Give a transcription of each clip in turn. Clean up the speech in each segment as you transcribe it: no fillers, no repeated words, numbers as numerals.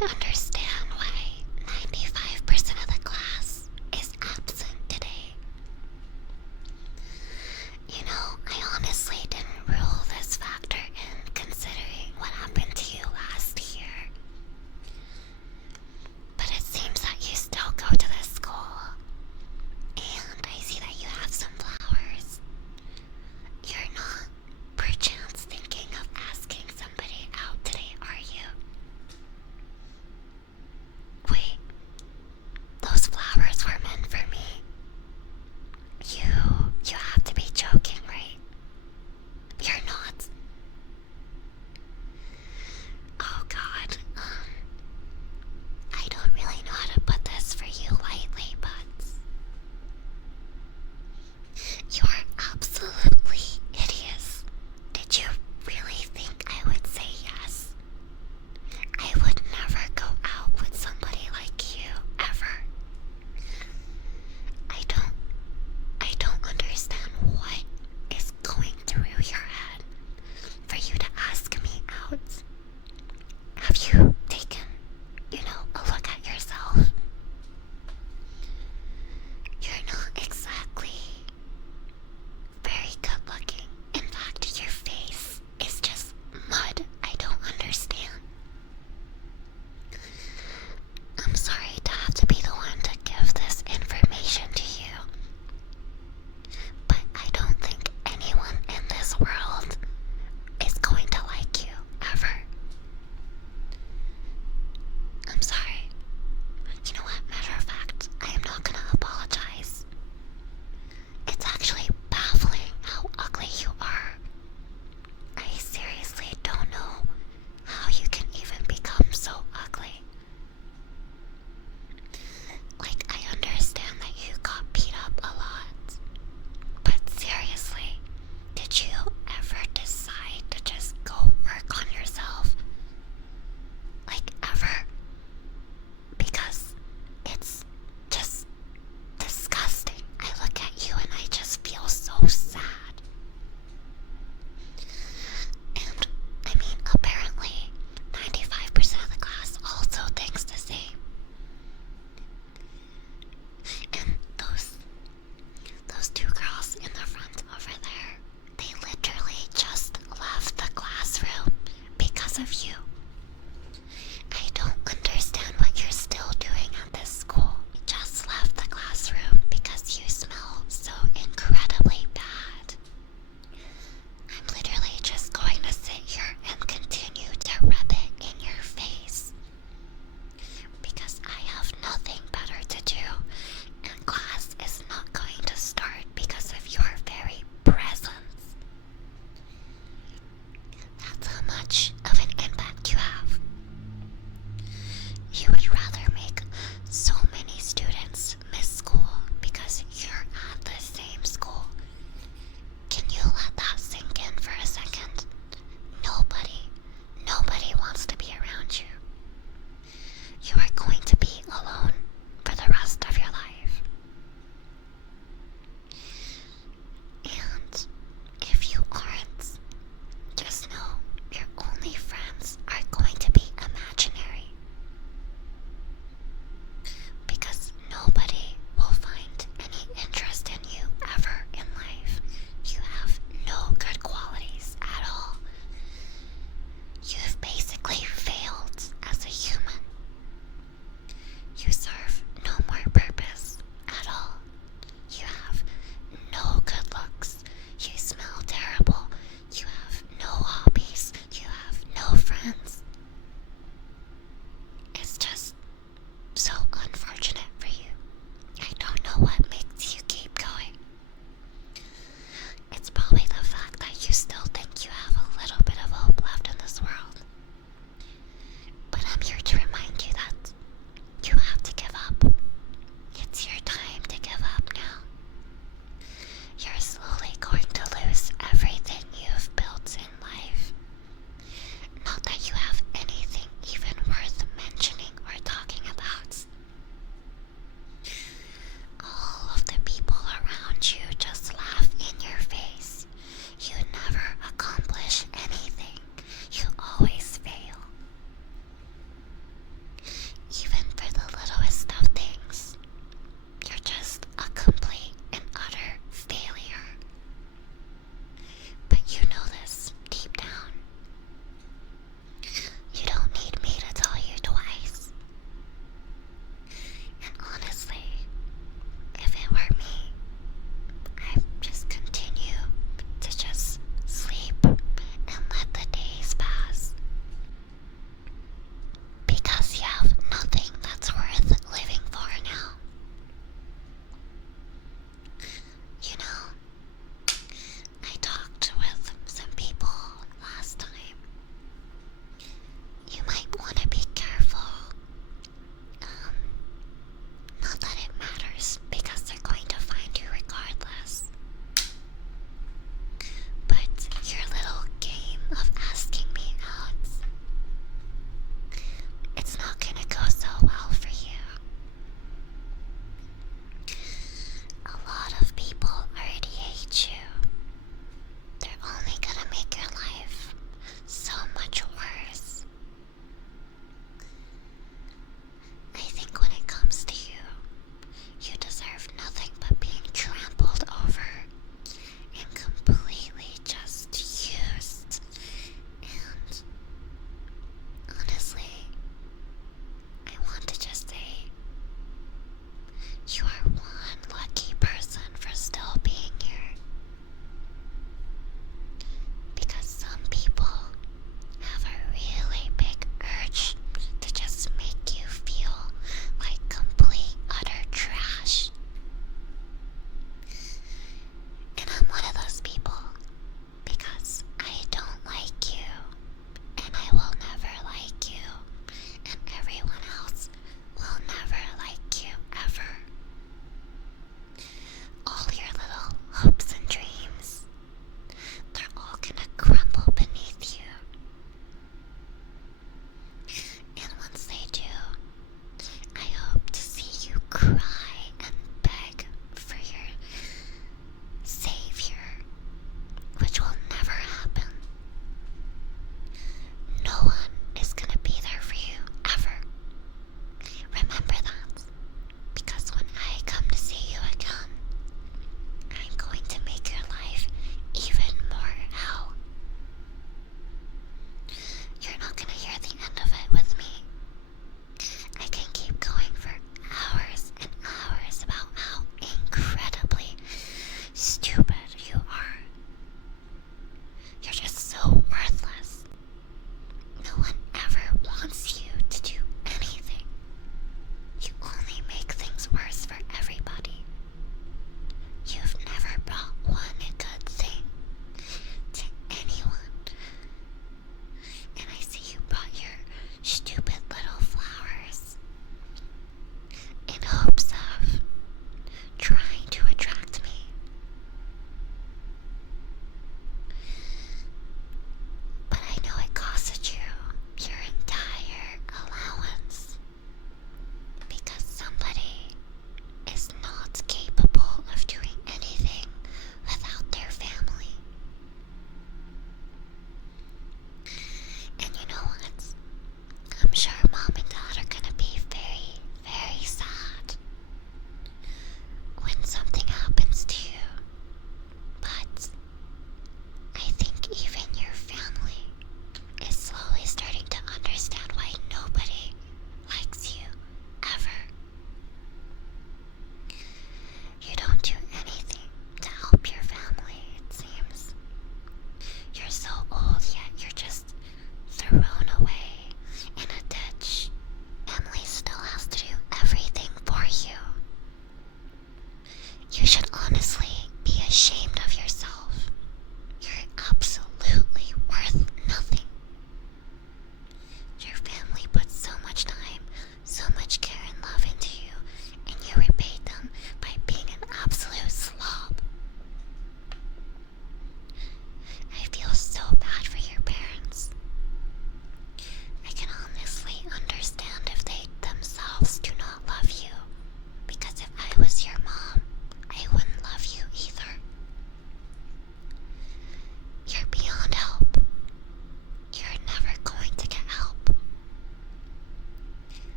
I understand why 95% of the class is absent today. You know, I honestly didn't rule this factor in considering what happened to you last year. But it seems that you still go to this school, and I see that you have some flowers. You're not, perchance, thinking of asking somebody out today, are you? Wait, those flowers were meant for me. You have to be joking, right? You're not. Oh God, I don't really know how to put this for you lightly, but you are absolutely hideous. Did you really think I would say yes? I would never go out with somebody like you, ever. I don't understand what is going through your head for you to ask me out. Have you taken, a look at yourself? You're not exactly very good looking. In fact, your face is just mud. I don't understand. I'm sorry to have to be the one to give this information to you, but I don't think anyone in this world is going to like you, ever. I'm sorry. You know what? Matter of fact, I am not gonna apologize. It's actually baffling how ugly you are. I seriously don't know how you can even become so ugly. Like, I understand that you got beat up a lot, but seriously, did you ever decide to just go work on yourself? Like, ever? Because it's just disgusting. I look at you and I just feel so sad. And, I mean, apparently, 95% of the class also thinks the same. And those two girls in the front over there, they literally just left the classroom because of you. I don't understand what you're still doing at this school. You just left the classroom because you smell so incredibly bad. I'm literally just going to sit here and continue to rub it in your face, because I have nothing better to do, and class is not going to start because of your very presence. That's how much of an impact you have. You would rather make so many students miss school because you're at the same school. Can you let that sink in for a second? Nobody wants to be around you. You are going to be alone for the rest of your life. And if you aren't, just know you're only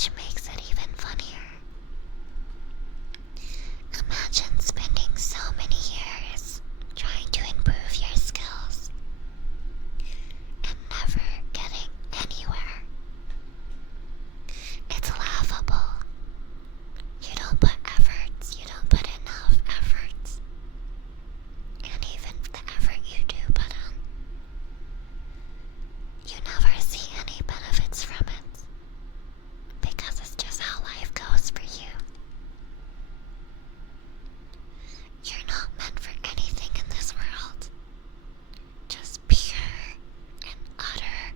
which makes it even funnier. Imagine spending so many years trying to improve your skills and never getting anywhere. It's laughable. You don't put efforts, you don't put enough efforts. And even the effort you do put in, you never see any benefits from it. Because it's just how life goes for you. You're not meant for anything in this world. Just pure and utter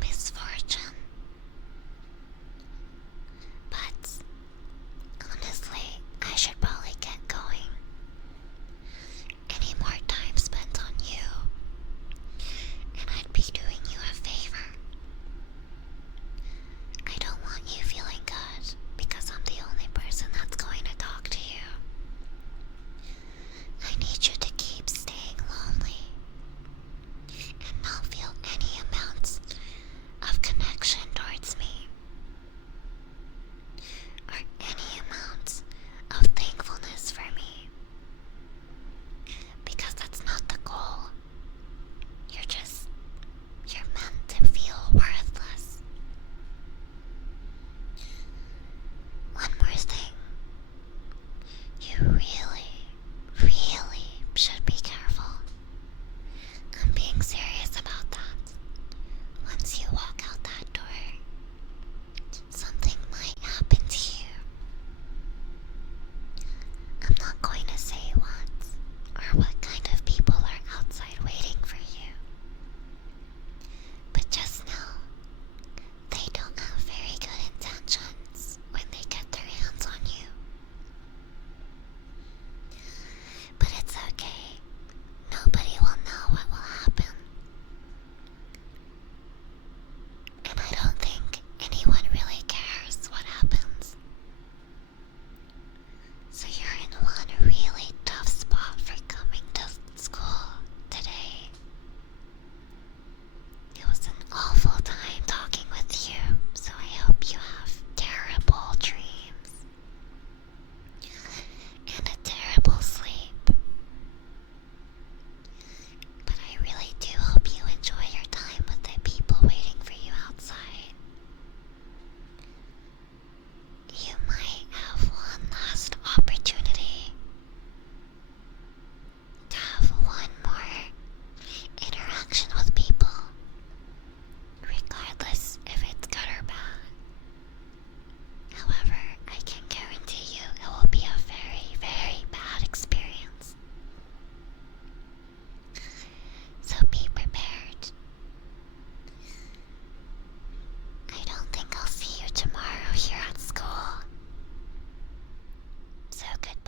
misfortune. But honestly, I should probably get going. Any more time spent on you, and I'd be doing you a favor. I don't want you feeling good because I'm the only person that's going to talk to you. I need you to keep staying lonely and not feel any amount of connection towards me or any amount of thankfulness for me, because that's not the goal. You're meant to feel worthless. One more thing. You really, really should be careful. I'm being serious about that. Once you walk out that door, something might happen to you. I'm not going to say what or what kind of people are outside waiting for you. But just know, they don't have very good intentions when they get their hands on you. But it's okay. Nobody will know what will happen. And I don't think anyone really cares what happens. So you're in one really tough spot for coming to school today. It was an awful time talking with you, so I hope you have terrible dreams and a terrible sleep. But I really do hope you enjoy your time with the people waiting for you outside. You might have one last opportunity to have one more interaction with people, regardless if it's good or bad. However, I can guarantee you it will be a very, very bad experience. So be prepared. I don't think I'll see you tomorrow here at school. So goodbye.